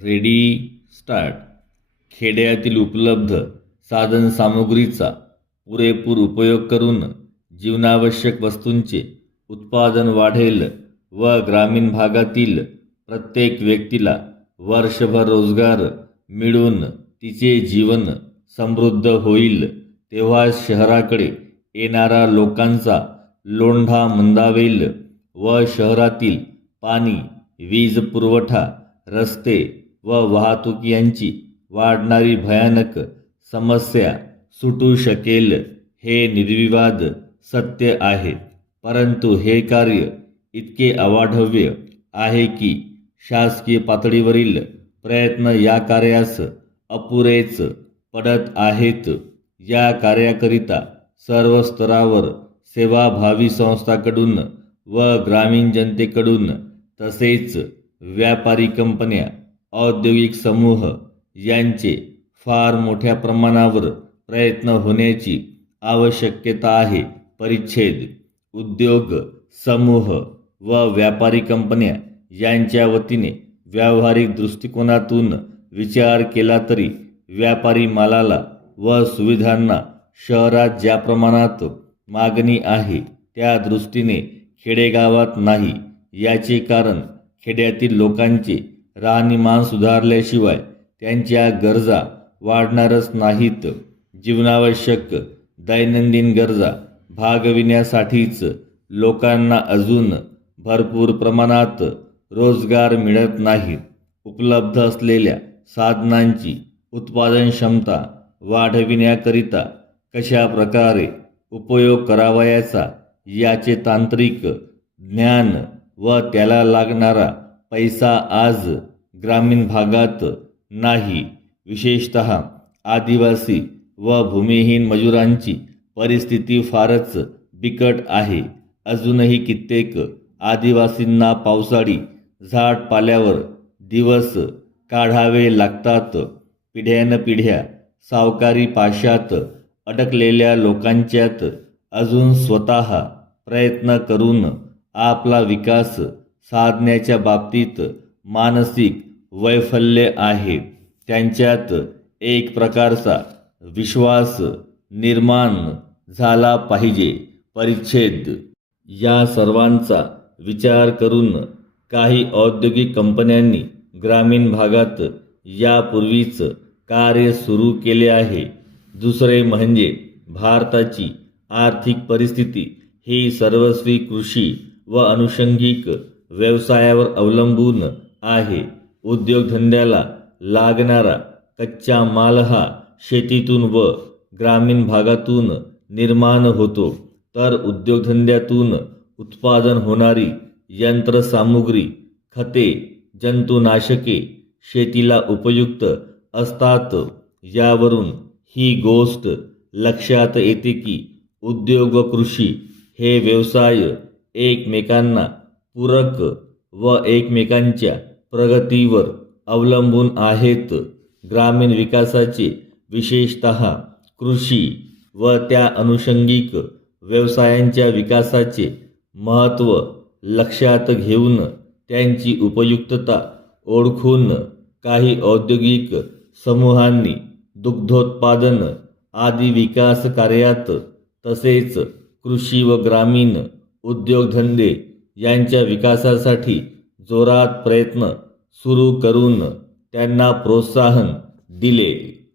Ready start. खेड्यातील उपलब्ध साधनसामुग्रीचा पुरेपूर उपयोग करून जीवनावश्यक वस्तूंचे उत्पादन वाढेल व ग्रामीण भागातील प्रत्येक व्यक्तीला वर्षभर रोजगार मिळून तिचे जीवन समृद्ध होईल तेव्हा शहराकडे येणारा लोकांचा लोंढा मंदावेल व शहरातील पाणी वीज पुरवठा रस्ते व वाहतूक यांची वाढणारी भयानक समस्या सुटू शकेल हे निर्विवाद सत्य आहे. परंतु हे कार्य इतके अवाढव्य आहे की शासकीय पातळीवरील प्रयत्न या कार्यास अपुरेच पडत आहेत. या कार्याकरिता सर्व स्तरावर सेवाभावी संस्थांकडून व ग्रामीण जनतेकडून तसेच व्यापारी कंपन्या औद्योगिक समूह यांचे फार मोठ्या प्रमाणावर प्रयत्न होण्याची आवश्यकता आहे. परिच्छेद उद्योग समूह व व्यापारी कंपन्या यांच्या वतीने व्यावहारिक दृष्टिकोनातून विचार केला तरी व्यापारी मालाला व सुविधांना शहरात ज्या प्रमाणात मागणी आहे त्या दृष्टीने खेडेगावात नाही. याचे कारण खेड्यातील लोकांचे राहणीमान सुधारल्याशिवाय त्यांच्या गरजा वाढणारच नाहीत. जीवनावश्यक दैनंदिन गरजा भागविण्यासाठीच लोकांना अजून भरपूर प्रमाणात रोजगार मिळत नाही उपलब्ध असलेल्या साधनांची उत्पादन क्षमता वाढविण्याकरिता कशा प्रकारे उपयोग करावयाचा याचे तांत्रिक ज्ञान व त्याला लागणारा पैसा आज ग्रामीण भागात नाही. विशेषत आदिवासी व भूमिहीन मजुरांची परिस्थिती फारच बिकट आहे. अजूनही कित्येक आदिवासींना पावसाळी झाड पाल्यावर दिवस काढावे लागतात. पिढ्यानपिढ्या सावकारी पाशात अडकलेल्या लोकांच्यात अजून स्वतः प्रयत्न करून आपला विकास साधण्याच्या बाबतीत मानसिक वैफल्य आहे. त्यांच्यात एक प्रकारचा विश्वास निर्माण झाला पाहिजे. परिच्छेद. या सर्वांचा विचार करून काही औद्योगिक कंपन्यांनी ग्रामीण भागात यापूर्वीच कार्य सुरू केले आहे. दुसरे म्हणजे भारताची आर्थिक परिस्थिती. ही सर्वस्वी कृषी व अनुषंगिक व्यवसायावर अवलंबून आहे. उद्योगधंद्याला लागणारा कच्चा माल हा शेतीतून व ग्रामीण भागातून निर्माण होतो. तर उद्योगधंद्यातून उत्पादन होणारी यंत्रसामुग्री खते जंतुनाशके शेतीला उपयुक्त असतात. यावरून ही गोष्ट लक्षात येते की उद्योग व कृषी हे व्यवसाय एकमेकांना पूरक व एकमेकांच्या प्रगतीवर अवलंबून आहेत. ग्रामीण विकासाचे विशेषत कृषी व त्या अनुषंगिक व्यवसायांच्या विकासाचे महत्त्व लक्षात घेऊन त्यांची उपयुक्तता ओळखून काही औद्योगिक समूहांनी दुग्धोत्पादन आदी विकास कार्यात तसेच कृषी व ग्रामीण उद्योगधंदे यांच्या विकासासाठी जोरात प्रयत्न सुरू करून त्यांना प्रोत्साहन दिले.